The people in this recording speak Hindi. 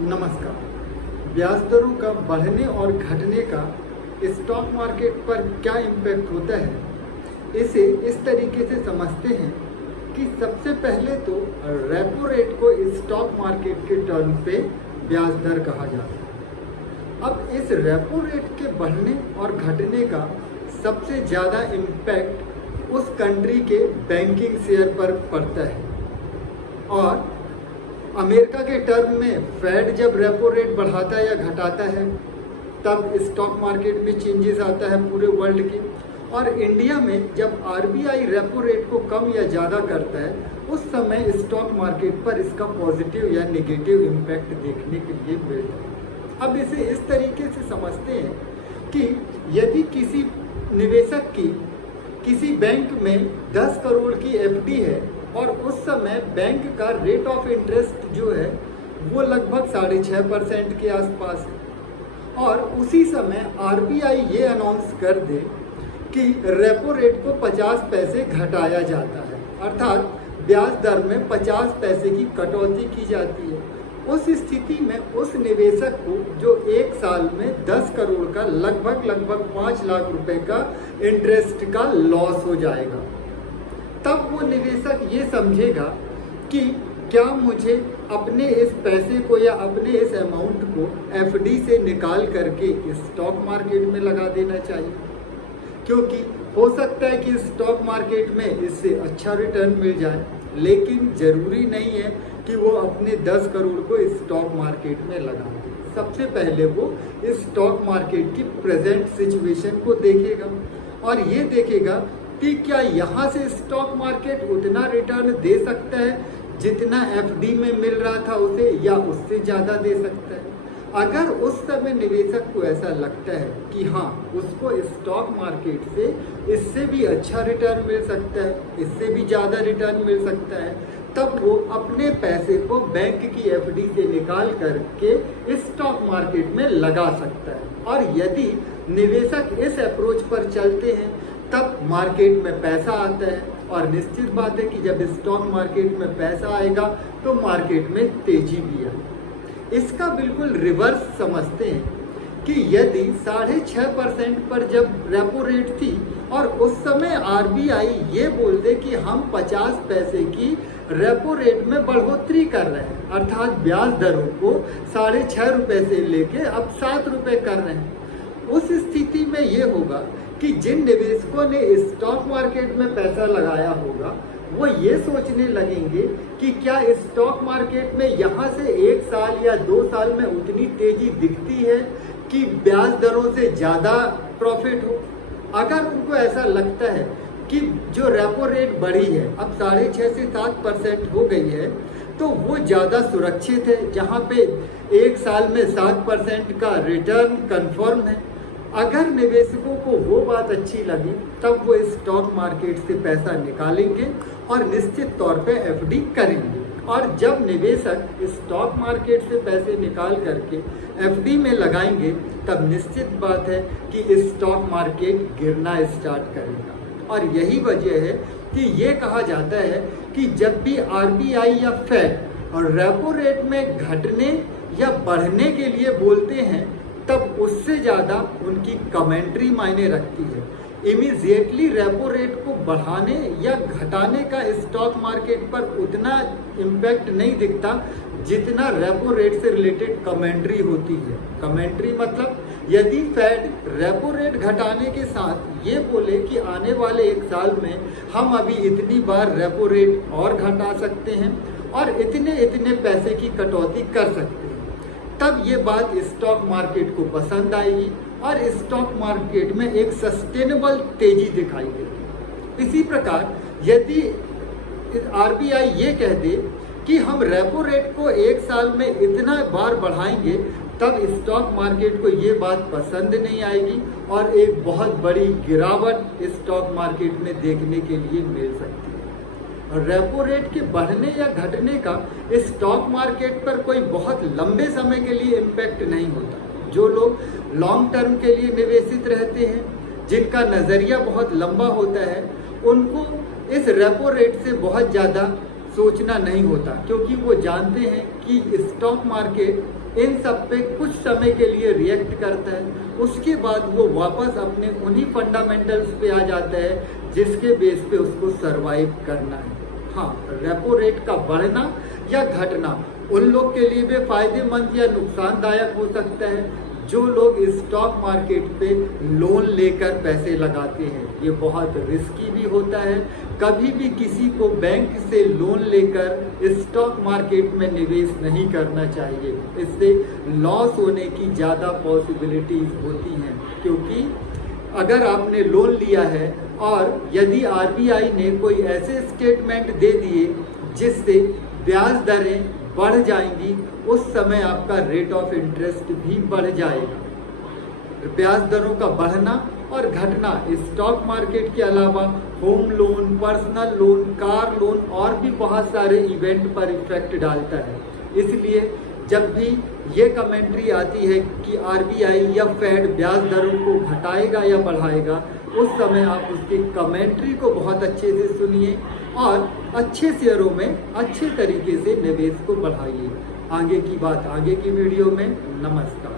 नमस्कार। ब्याज दरों का बढ़ने और घटने का स्टॉक मार्केट पर क्या इम्पैक्ट होता है, इसे इस तरीके से समझते हैं कि सबसे पहले तो रेपो रेट को स्टॉक मार्केट के टर्म पे ब्याज दर कहा जाता है। अब इस रेपो रेट के बढ़ने और घटने का सबसे ज़्यादा इम्पैक्ट उस कंट्री के बैंकिंग शेयर पर पड़ता है। और अमेरिका के टर्म में फेड जब रेपो रेट बढ़ाता है या घटाता है तब स्टॉक मार्केट में चेंजेस आता है पूरे वर्ल्ड के। और इंडिया में जब आरबीआई रेपो रेट को कम या ज़्यादा करता है उस समय स्टॉक मार्केट पर इसका पॉजिटिव या नेगेटिव इम्पैक्ट देखने के लिए मिलता है। अब इसे इस तरीके से समझते हैं कि यदि किसी निवेशक की किसी बैंक में 10 करोड़ की एफडी है और उस समय बैंक का रेट ऑफ इंटरेस्ट जो है वो लगभग 6.5% के आसपास है और उसी समय आरबीआई ये अनाउंस कर दे कि रेपो रेट को 50 पैसे घटाया जाता है, अर्थात ब्याज दर में 50 पैसे की कटौती की जाती है। उस स्थिति में उस निवेशक को जो एक साल में 10 करोड़ का लगभग 5 लाख रुपए का इंटरेस्ट का लॉस हो जाएगा। तब वो निवेशक ये समझेगा कि क्या मुझे अपने इस पैसे को या अपने इस अमाउंट को एफडी से निकाल करके स्टॉक मार्केट में लगा देना चाहिए, क्योंकि हो सकता है कि स्टॉक मार्केट में इससे अच्छा रिटर्न मिल जाए, लेकिन ज़रूरी नहीं है कि वो अपने 10 करोड़ को स्टॉक मार्केट में लगा दे। सबसे पहले वो इस स्टॉक मार्केट की प्रेजेंट सिचुएशन को देखेगा और ये देखेगा कि क्या यहाँ से स्टॉक मार्केट उतना रिटर्न दे सकता है जितना एफडी में मिल रहा था उसे, या उससे ज़्यादा दे सकता है। अगर उस समय निवेशक को ऐसा लगता है कि हाँ उसको स्टॉक मार्केट से इससे भी अच्छा रिटर्न मिल सकता है, इससे भी ज़्यादा रिटर्न मिल सकता है, तब वो अपने पैसे को बैंक की एफडी से निकाल करके स्टॉक मार्केट में लगा सकता है। और यदि निवेशक इस अप्रोच पर चलते हैं तब मार्केट में पैसा आता है और निश्चित बात है कि जब स्टॉक मार्केट में पैसा आएगा तो मार्केट में तेजी भी आएगी। इसका बिल्कुल रिवर्स समझते हैं कि यदि 6.5% पर जब रेपो रेट थी और उस समय आरबीआई ये बोल दे कि हम 50 पैसे की रेपो रेट में बढ़ोतरी कर रहे हैं, अर्थात ब्याज दरों को 6.5 रुपये से लेके अब 7 रुपये कर रहे हैं, उस स्थिति में ये होगा कि जिन निवेशकों ने स्टॉक मार्केट में पैसा लगाया होगा वो ये सोचने लगेंगे कि क्या स्टॉक मार्केट में यहाँ से 1 साल या 2 साल में उतनी तेजी दिखती है कि ब्याज दरों से ज़्यादा प्रॉफिट हो। अगर उनको ऐसा लगता है कि जो रेपो रेट बढ़ी है अब 6.5 से 7% हो गई है तो वो ज़्यादा सुरक्षित है, जहाँ पे 1 साल में 7% का रिटर्न कन्फर्म है। अगर निवेशकों को वो बात अच्छी लगी तब वो स्टॉक मार्केट से पैसा निकालेंगे और निश्चित तौर पे एफडी करेंगे। और जब निवेशक स्टॉक मार्केट से पैसे निकाल करके एफडी में लगाएंगे तब निश्चित बात है कि स्टॉक मार्केट गिरना स्टार्ट करेगा। और यही वजह है कि ये कहा जाता है कि जब भी आरबीआई या फेड और रेपो रेट में घटने या बढ़ने के लिए बोलते हैं तब उससे ज़्यादा उनकी कमेंट्री मायने रखती है। इमीडिएटली रेपो रेट को बढ़ाने या घटाने का स्टॉक मार्केट पर उतना इम्पैक्ट नहीं दिखता जितना रेपो रेट से रिलेटेड कमेंट्री होती है। कमेंट्री मतलब यदि फेड रेपो रेट घटाने के साथ ये बोले कि आने वाले 1 साल में हम अभी इतनी बार रेपो रेट और घटा सकते हैं और इतने पैसे की कटौती कर सकते हैं, तब ये बात स्टॉक मार्केट को पसंद आएगी और स्टॉक मार्केट में एक सस्टेनेबल तेजी दिखाई देगी। इसी प्रकार यदि आरबीआई ये कह दे कि हम रेपो रेट को 1 साल में इतना बार बढ़ाएंगे तब स्टॉक मार्केट को ये बात पसंद नहीं आएगी और एक बहुत बड़ी गिरावट स्टॉक मार्केट में देखने के लिए मिल सकती है। रेपो रेट के बढ़ने या घटने का स्टॉक मार्केट पर कोई बहुत लंबे समय के लिए इम्पैक्ट नहीं होता। जो लोग लॉन्ग टर्म के लिए निवेशित रहते हैं, जिनका नज़रिया बहुत लंबा होता है, उनको इस रेपो रेट से बहुत ज़्यादा सोचना नहीं होता, क्योंकि वो जानते हैं कि स्टॉक मार्केट इन सब पे कुछ समय के लिए रिएक्ट करता है, उसके बाद वो वापस अपने उन्हीं फंडामेंटल्स पे आ जाता है जिसके बेस पे उसको सरवाइव करना है। हाँ, रेपो रेट का बढ़ना या घटना उन लोग के लिए भी फायदेमंद या नुकसानदायक हो सकता है जो लोग स्टॉक मार्केट पे लोन लेकर पैसे लगाते हैं। ये बहुत रिस्की भी होता है। कभी भी किसी को बैंक से लोन लेकर स्टॉक मार्केट में निवेश नहीं करना चाहिए। इससे लॉस होने की ज़्यादा पॉसिबिलिटीज होती हैं, क्योंकि अगर आपने लोन लिया है और यदि आरबीआई ने कोई ऐसे स्टेटमेंट दे दिए जिससे ब्याज दरें बढ़ जाएंगी, उस समय आपका रेट ऑफ इंटरेस्ट भी बढ़ जाएगा। ब्याज दरों का बढ़ना और घटना स्टॉक मार्केट के अलावा home loan, personal loan, car loan और भी बहुत सारे इवेंट पर इफेक्ट डालता है। इसलिए जब भी ये कमेंट्री आती है कि आरबीआई या फेड ब्याज दरों को घटाएगा या बढ़ाएगा, उस समय आप उसकी कमेंट्री को बहुत अच्छे से सुनिए और अच्छे शेयरों में अच्छे तरीके से निवेश को बढ़ाइए। आगे की बात आगे की वीडियो में। नमस्कार।